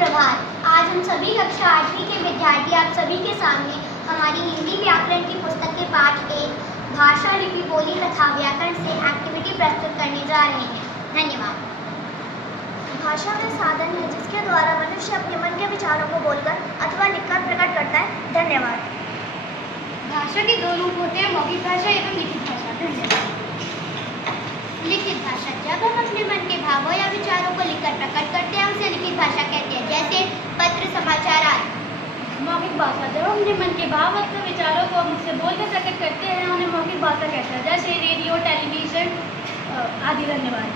सुप्रभात। आज हम सभी कक्षा 8वीं के विद्यार्थी आप सभी के सामने हमारी हिंदी व्याकरण की पुस्तक के पाठ 1 भाषा, लिपि, बोली तथा व्याकरण से एक्टिविटी प्रस्तुत करने जा रहे हैं। धन्यवाद। भाषा वह साधन है जिसके द्वारा मनुष्य अपने मन के विचारों को बोलकर अथवा लिखकर प्रकट करता है। धन्यवाद। भाषा के दो रूप होते हैं, मौखिक भाषा एवं लिखित भाषा। धन्यवाद। लिखित भाषा, जब हम अपने मन के भावों या विचारों को लिखकर प्रकट करते हैं उसे लिखित भाषा कहते हैं, जैसे पत्र, समाचार आदि। मौखिक भाषा, जब हम अपने मन के भाव अथवा विचारों को मुझसे बोलकर प्रकट करते हैं उन्हें मौखिक भाषा कहते हैं, जैसे रेडियो, टेलीविजन आदि। धन्यवाद।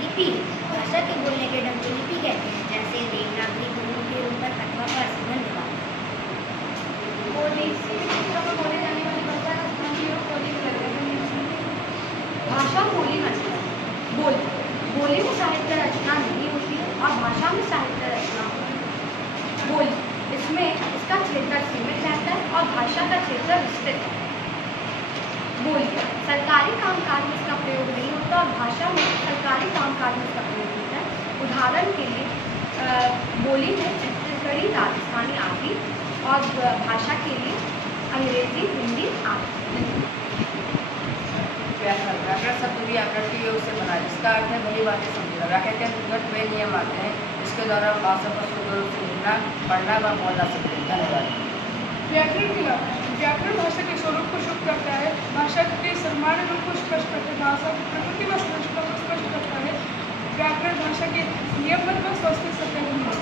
लिपि, भाषा के बोलने के ढंग को लिपि कहते हैं, जैसे देवनागरी, गुरु के रूप पर अथवा फारसी। धन्यवाद। बोली, बोले जाने वाली भाषा का स्थानीय रूप बोली में लगता है। भाषा बोली मतलब बोली में साहित्य रचना नहीं होती है और भाषा में साहित्य रचना होती है। बोली, इसमें इसका क्षेत्र सीमित रहता है और भाषा का क्षेत्र विस्तृत है। बोली, सरकारी कामकाज में इसका प्रयोग नहीं होता और भाषा में सरकारी कामकाज में इसका प्रयोग होता है। उदाहरण के लिए बोली में छत्तीसगढ़ी, राजस्थानी आदि और भाषा के लिए अंग्रेजी, हिंदी आदि। व्याकरण शब्द भी व्याकरण के योग से बना है, जिसका अर्थ है भली बातें समझना। व्याकरण के अंतर्गत वे नियम आते हैं जिसके द्वारा हम भाषा को शुद्ध रूप से लिखना, पढ़ना व बोलना सकते हैं। धन्यवाद। व्याकरण के लाभ, व्याकरण भाषा के स्वरूप को शुद्ध करता है, भाषा के सामान्य रूप को स्पष्ट करता है, भाषा की प्रकृति व संरचना को स्पष्ट करता है। व्याकरण भाषा के नियमबद्ध व व्यवस्थित सत्यापन है।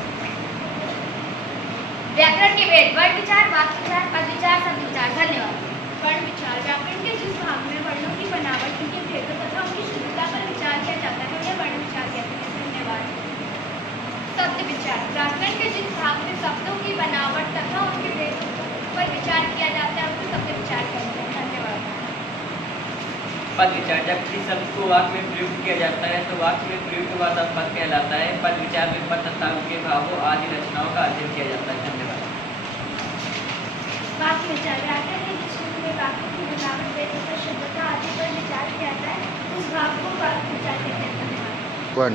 व्याकरण के भेद, वर्ण विचार, वाक्य विचार, पद विचार, शब्द विचार। धन्यवाद। वर्ण विचार, व्याकरण के जिस भाग में वर्णों की बनावट, उनके भेदों तथा उनकी शुद्धता पर विचार किया जाता है उन्हें वर्ण विचार कहते हैं। धन्यवाद। शब्द विचार, व्याकरण के जिस भाग में शब्दों की बनावट तथा उनके भेदों पर विचार किया जाता है उसे शब्द विचार कहते हैं। धन्यवाद। पद विचार, जब किसी शब्द को वाक्य में प्रयुक्त किया जाता है तो वाक्य में प्रयुक्त हुआ शब्द पद कहलाता है। पद विचार में पद तथा उनके भावों आदि रचनाओं का अध्ययन किया जाता है। धन्यवाद। वाक्य विचार, व्याकरण के जिस रूप में वाक्य की बनावट, भेद तथा शुद्धता आदि पर विचार किया जाता है उस भाव को वाक्य विचार कहते हैं। धन्यवाद।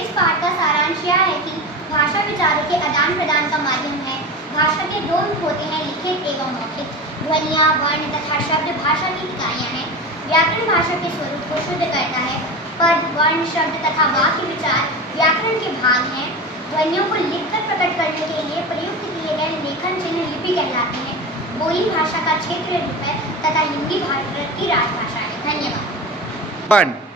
इस पाठ का सारांश यह है कि भाषा विचारों के आदान प्रदान का माध्यम है। भाषा के दो रूप होते हैं, लिखित एवं मौखिक। ध्वनियाँ, वर्ण तथा शब्द भाषा की इकाइयाँ हैं। व्याकरण भाषा के स्वरूप को शुद्ध करता है। पद, वर्ण, शब्द तथा वाक्य विचार व्याकरण के भाग हैं। ध्वनियों को लिखकर प्रकट करने के लिए प्रयुक्त किए गए लेखन चिन्ह लिपि कहलाते हैं। बोली भाषा का क्षेत्रीय रूप है तथा हिंदी भारत की राजभाषा है। धन्यवाद।